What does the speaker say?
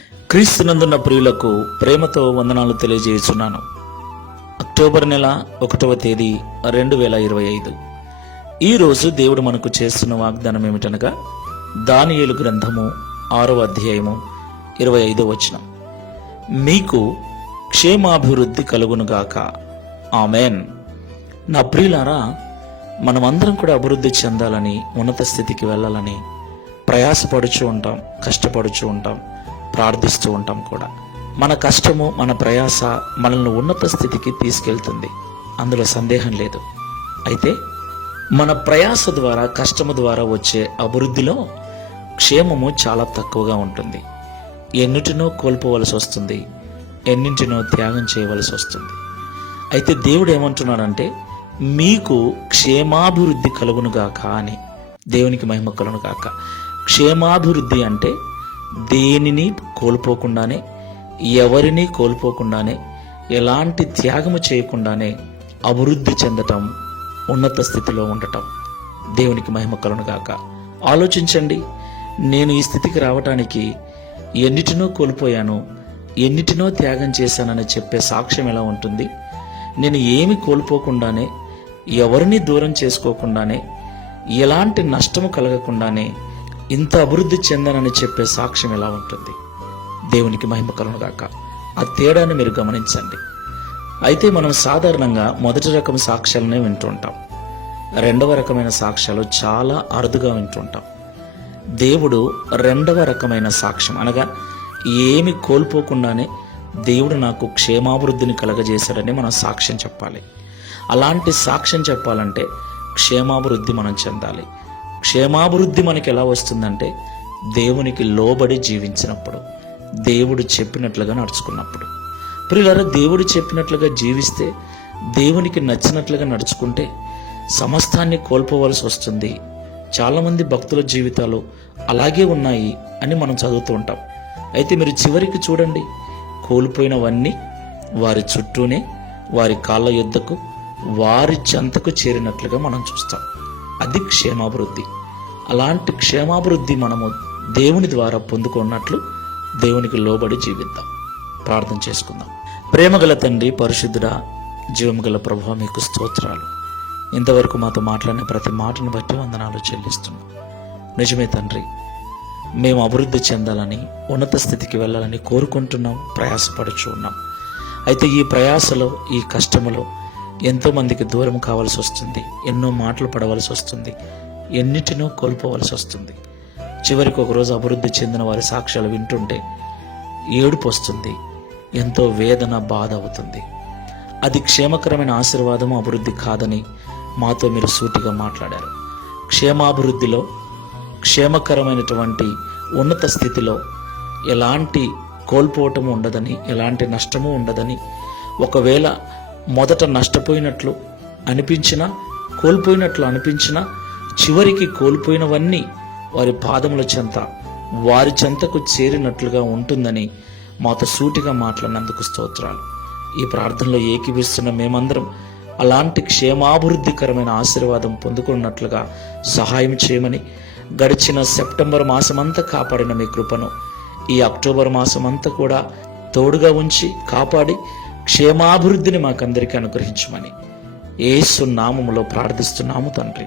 క్రీస్తునందున్న ప్రియులకు ప్రేమతో వందనాలు తెలియజేస్తున్నాను. అక్టోబర్ నెల ఒకటవ తేదీ రెండు వేల ఇరవై ఐదు. ఈరోజు దేవుడు మనకు చేస్తున్న వాగ్దానం ఏమిటనగా దానియేలు గ్రంథము ఆరవ అధ్యాయము ఇరవై ఐదో వచనం. మీకు క్షేమాభివృద్ధి కలుగునుగాక ఆమెన్. నా ప్రియులారా మనమందరం కూడా అభివృద్ధి చెందాలని ఉన్నత స్థితికి వెళ్ళాలని ప్రయాసపడుచు ఉంటాం కష్టపడుచు ఉంటాం. ప్రార్థిస్తూ ఉంటాం కూడా. మన కష్టము మన ప్రయాస మనల్ని ఉన్నత స్థితికి తీసుకెళ్తుంది. అందులో సందేహం లేదు. అయితే మన ప్రయాస ద్వారా కష్టము ద్వారా వచ్చే అభివృద్ధిలో క్షేమము చాలా తక్కువగా ఉంటుంది. ఎన్నిటినో కోల్పోవలసి వస్తుంది. ఎన్నింటినో త్యాగం చేయవలసి వస్తుంది. అయితే దేవుడు ఏమంటున్నాడంటే మీకు క్షేమాభివృద్ధి కలుగునుగాక అని. దేవునికి మహిమ కలుగునుగాక. క్షేమాభివృద్ధి అంటే దేనిని కోల్పోకుండానే ఎవరిని కోల్పోకుండానే ఎలాంటి త్యాగము చేయకుండానే అభివృద్ధి చెందటం ఉన్నత స్థితిలో ఉండటం దేవునికి మహిమ కలుగునుగాక ఆలోచించండి నేను ఈ స్థితికి రావటానికి ఎన్నిటినో కోల్పోయాను ఎన్నిటినో త్యాగం చేశానని చెప్పే సాక్ష్యం ఎలా ఉంటుంది? నేను ఏమి కోల్పోకుండానే ఎవరిని దూరం చేసుకోకుండానే ఎలాంటి నష్టము కలగకుండానే ఇంత అభివృద్ధి చెందానని చెప్పే సాక్ష్యం ఎలా ఉంటుంది? దేవునికి మహిమ కలుగుగాక ఆ తేడాన్ని మీరు గమనించండి. అయితే మనం సాధారణంగా మొదటి రకం సాక్ష్యాలనే వింటుంటాం. రెండవ రకమైన సాక్ష్యాలు చాలా అరుదుగా వింటుంటాం. దేవుడు రెండవ రకమైన సాక్ష్యం అనగా ఏమి కోల్పోకుండానే దేవుడు నాకు క్షేమాభివృద్ధిని కలగజేశాడని మనం సాక్ష్యం చెప్పాలి. అలాంటి సాక్ష్యం చెప్పాలంటే క్షేమాభివృద్ధి మనం చెందాలి. క్షేమాభివృద్ధి మనకి ఎలా వస్తుందంటే దేవునికి లోబడి జీవించినప్పుడు దేవుడు చెప్పినట్లుగా నడుచుకున్నప్పుడు. ప్రియులారా దేవుడు చెప్పినట్లుగా జీవిస్తే దేవునికి నచ్చినట్లుగా నడుచుకుంటే సమస్తాన్ని కోల్పోవలసి వస్తుంది. చాలామంది భక్తుల జీవితాలు అలాగే ఉన్నాయి అని మనం చదువుతూ ఉంటాం. అయితే మీరు చివరికి చూడండి కోల్పోయినవన్నీ వారి చుట్టూనే వారి కాళ్ళ యుద్ధకు వారి చెంతకు చేరినట్లుగా మనం చూస్తాం. అది క్షేమాభివృద్ధి. అలాంటి క్షేమాభివృద్ధి మనము దేవుని ద్వారా పొందుకున్నట్లు దేవునికి లోబడి జీవిద్దాం. ప్రార్థన చేసుకుందాం. ప్రేమగల తండ్రి పరిశుద్ధుడా జీవముగల ప్రభు మీకు స్తోత్రాలు. ఇంతవరకు మాతో మాట్లాడిన ప్రతి మాటను బట్టి వందనాలు చెల్లిస్తున్నాం. నిజమే తండ్రి మేము అభివృద్ధి చెందాలని ఉన్నత స్థితికి వెళ్ళాలని కోరుకుంటున్నాం ప్రయాసపడుచు ఉన్నాం. అయితే ఈ ప్రయాసలో ఈ కష్టములో ఎంతోమందికి దూరం కావాల్సి వస్తుంది ఎన్నో మాటలు పడవలసి వస్తుంది. ఎన్నిటినో కోల్పోవలసి వస్తుంది. చివరికి ఒకరోజు అభివృద్ధి చెందిన వారి సాక్ష్యాలు వింటుంటే ఏడుపు వస్తుంది. ఎంతో వేదన బాధ అవుతుంది. అది క్షేమకరమైన ఆశీర్వాదము అభివృద్ధి కాదని మాతో మీరు సూటిగా మాట్లాడారు. క్షేమాభివృద్ధిలో క్షేమకరమైనటువంటి ఉన్నత స్థితిలో ఎలాంటి కోల్పోవటము ఉండదని ఎలాంటి నష్టము ఉండదని ఒకవేళ మొదట నష్టపోయినట్లు అనిపించినా కోల్పోయినట్లు అనిపించినా చివరికి కోల్పోయినవన్నీ వారి పాదముల చెంత వారి చెంతకు చేరినట్లుగా ఉంటుందని మాతో సూటిగా మాట్లాడినందుకు స్తోత్రాలు. ఈ ప్రార్థనలో ఏకీవిస్తున్న మేమందరం అలాంటి క్షేమాభివృద్ధికరమైన ఆశీర్వాదం పొందుకున్నట్లుగా సహాయం చేయమని గడిచిన సెప్టెంబర్ మాసమంతా కాపాడిన మీ కృపను ఈ అక్టోబర్ మాసమంతా కూడా తోడుగా ఉంచి కాపాడి క్షేమాభివృద్ధిని మాకందరికీ అనుగ్రహించమని ఏసు నామములో ప్రార్థిస్తున్నాము తండ్రి.